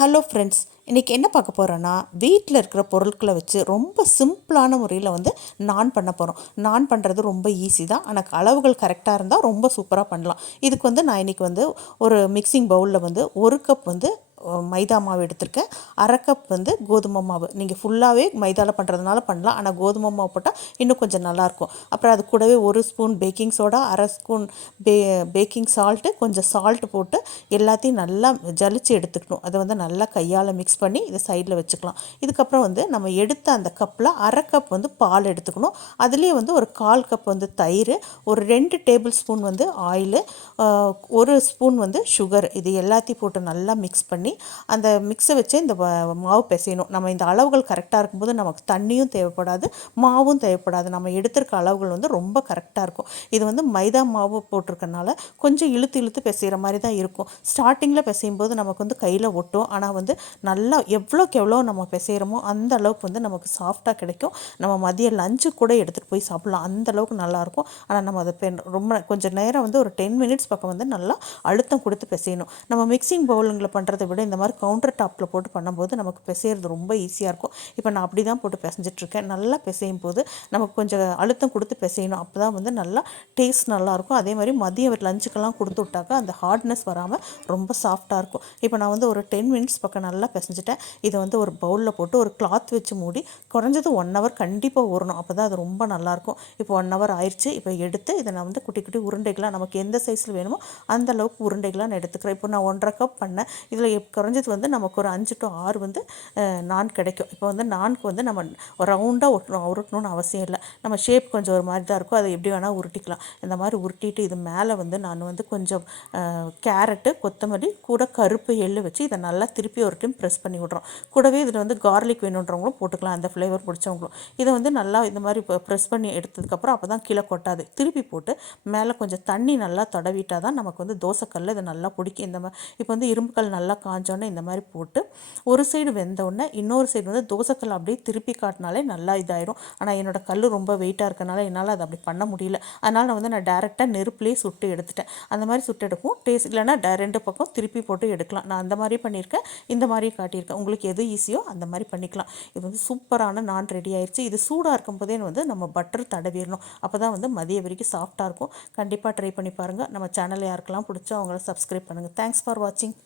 Hello friends, இன்றைக்கி என்ன பார்க்க போகிறோன்னா, வீட்டில் இருக்கிற பொருட்களை வச்சு ரொம்ப சிம்பிளான முறையில் நான் பண்ண போகிறோம். நான் பண்ணுறது ரொம்ப ஈஸி தான், ஆனால் அளவுகள் கரெக்டாக இருந்தால் ரொம்ப சூப்பராக பண்ணலாம். இதுக்கு நான் இன்றைக்கி ஒரு மிக்சிங் பவுலில் ஒரு கப் மைதா மாவு எடுத்திருக்கேன். அரை கப் கோதுமை மாவு. நீங்கள் ஃபுல்லாகவே மைதாவில் பண்ணுறதுனால பண்ணலாம், ஆனால் கோதுமை மாவு போட்டால் இன்னும் கொஞ்சம் நல்லாயிருக்கும். அப்புறம் அது கூடவே ஒரு ஸ்பூன் பேக்கிங் சோடா, அரை ஸ்பூன் பேக்கிங் சால்ட்டு, கொஞ்சம் சால்ட் போட்டு எல்லாத்தையும் நல்லா ஜலிச்சு எடுத்துக்கணும். அதை நல்லா கையால் மிக்ஸ் பண்ணி இதை சைடில் வச்சுக்கலாம். இதுக்கப்புறம் நம்ம எடுத்த அந்த கப்பில் அரை கப் பால் எடுத்துக்கணும். அதுலேயே ஒரு 1/4 கப் தயிர், ஒரு 2 டேபிள் ஸ்பூன் ஆயிலு, ஒரு ஸ்பூன் சுகர், இது எல்லாத்தையும் போட்டு நல்லா மிக்ஸ் பண்ணி அந்த மிக்ஸை வச்சு இந்த மாவு பிசையணும். நம்ம இந்த அளவுகள் கரெக்டாக இருக்கும்போது நமக்கு தண்ணியும் தேவைப்படாது, மாவும் தேவைப்படாது. நம்ம எடுத்திருக்க அளவுகள் ரொம்ப கரெக்டாக இருக்கும். இது மைதா மாவு போட்டிருக்கனால கொஞ்சம் இழுத்து பிசைகிற மாதிரி தான் இருக்கும். ஸ்டார்டிங்கில் பிசையும் போது நமக்கு கையில் ஒட்டும், ஆனால் நல்லா எவ்வளோக்கு எவ்வளோ நம்ம பிசைகிறோமோ அந்த அளவுக்கு நமக்கு சாஃப்டாக கிடைக்கும். நம்ம மதியம் லஞ்சு கூட எடுத்துகிட்டு போய் சாப்பிட்லாம், அந்த அளவுக்கு நல்லாயிருக்கும். ஆனால் நம்ம அதை ரொம்ப கொஞ்சம் நேரம் ஒரு 10 மினிட்ஸ் பக்கம் நல்லா அழுத்தம் கொடுத்து பிசையணும். நம்ம மிக்சிங் பவுலுங்களை பண்ணுறதை விட இந்த மாதிரி கவுண்டர் டாப்பில் போட்டு பண்ணும்போது நமக்கு பிசைகிறது ரொம்ப ஈஸியாக இருக்கும். இப்போ நான் அப்படி தான் போட்டு பிசைஞ்சிட்ருக்கேன். நல்லா பிசையும் போது நமக்கு கொஞ்சம் அழுத்தம் கொடுத்து பிசையணும். அப்போ தான் நல்லா டேஸ்ட் நல்லாயிருக்கும். அதே மாதிரி மதியம் லஞ்சுக்கெல்லாம் கொடுத்து விட்டாக்கா அந்த ஹார்ட்னஸ் வராமல் ரொம்ப சாஃப்டாக இருக்கும். இப்போ நான் ஒரு 10 மினிட்ஸ் பக்கம் நல்லா பிசைஞ்சிட்டேன். இதை ஒரு பவுலில் போட்டு ஒரு கிளாத் வச்சு மூடி குறைஞ்சது 1 ஹவர் கண்டிப்பாக ஊறணும். அப்போ தான் அது ரொம்ப நல்லாயிருக்கும். இப்போ 1 ஹவர் ஆயிடுச்சு. இப்போ எடுத்து இதை நான் குட்டி குட்டி உருண்டைகளாக நமக்கு எந்த சைஸில் வேணுமோ அந்த அளவுக்கு உருண்டைகளாக நான் எடுத்துக்கிறேன். இப்போ நான் 1/2 கப் பண்ணேன். இதில் குறைஞ்சது நமக்கு ஒரு 5 to 6 நான் கிடைக்கும். இப்போ நான்கு நம்ம ரவுண்டாக உருட்டணும்னு அவசியம் இல்லை. நம்ம ஷேப் கொஞ்சம் ஒரு மாதிரி தான் இருக்கும், அதை எப்படி வேணால் உருட்டிக்கலாம். இந்த மாதிரி உருட்டிட்டு இது மேலே நான் கொஞ்சம் கேரட்டு, கொத்தமல்லி, கூட கருப்பு எள்ளு வச்சு இதை நல்லா திருப்பி ஒரு டைம் ப்ரெஸ் பண்ணி விட்றோம். கூடவே இதில் கார்லிக் வேணுன்றவங்களும் போட்டுக்கலாம், அந்த ஃப்ளேவர் பிடிச்சவங்களும். இதை நல்லா இந்த மாதிரி ப்ரெஸ் பண்ணி எடுத்ததுக்கப்புறம் அப்போ தான் கீழே கொட்டாது. திருப்பி போட்டு மேலே கொஞ்சம் தண்ணி நல்லா தடவிட்டால் தான் நமக்கு தோசைக்கல்ல இதை நல்லா பிடிக்கும். இந்த மாதிரி இப்போ இரும்புக்கல் நல்லா காஞ்சோன்னே இந்த மாதிரி போட்டு ஒரு சைடு வெந்தோடனே இன்னொரு சைடு தோசைக்கல் அப்படியே திருப்பி காட்டினாலே நல்லா இதாயிடும். ஆனால் என்னோடய கல் ரொம்ப வெயிட்டாக இருக்கனால என்னால் அதை அப்படி பண்ண முடியல. அதனால் நான் டேரெக்டாக நெருப்புலேயே சுட்டு எடுத்துட்டேன். அந்த மாதிரி சுட்டு எடுக்கும் டேஸ்ட். இல்லைனா 2 பக்கம் திருப்பி போட்டு எடுக்கலாம். நான் அந்த மாதிரி பண்ணியிருக்கேன், இந்த மாதிரி காட்டியிருக்கேன். உங்களுக்கு எது ஈஸியோ அந்த மாதிரி பண்ணிக்கலாம். இது சூப்பரான நான் ரெடி ஆயிடுச்சு. இது சூடாக இருக்கும் போதே நம்ம பட்டர் தடவிடணும். அப்போ தான் மதிய வரைக்கும் சாஃப்டாக இருக்கும். கண்டிப்பாக ட்ரை பண்ணி பாருங்கள். நம்ம சேனல் யாருக்கெல்லாம் பிடிச்சோ அவங்கள சப்ஸ்கிரைப் பண்ணுங்கள். தேங்க்ஸ் ஃபார் வாட்சிங்.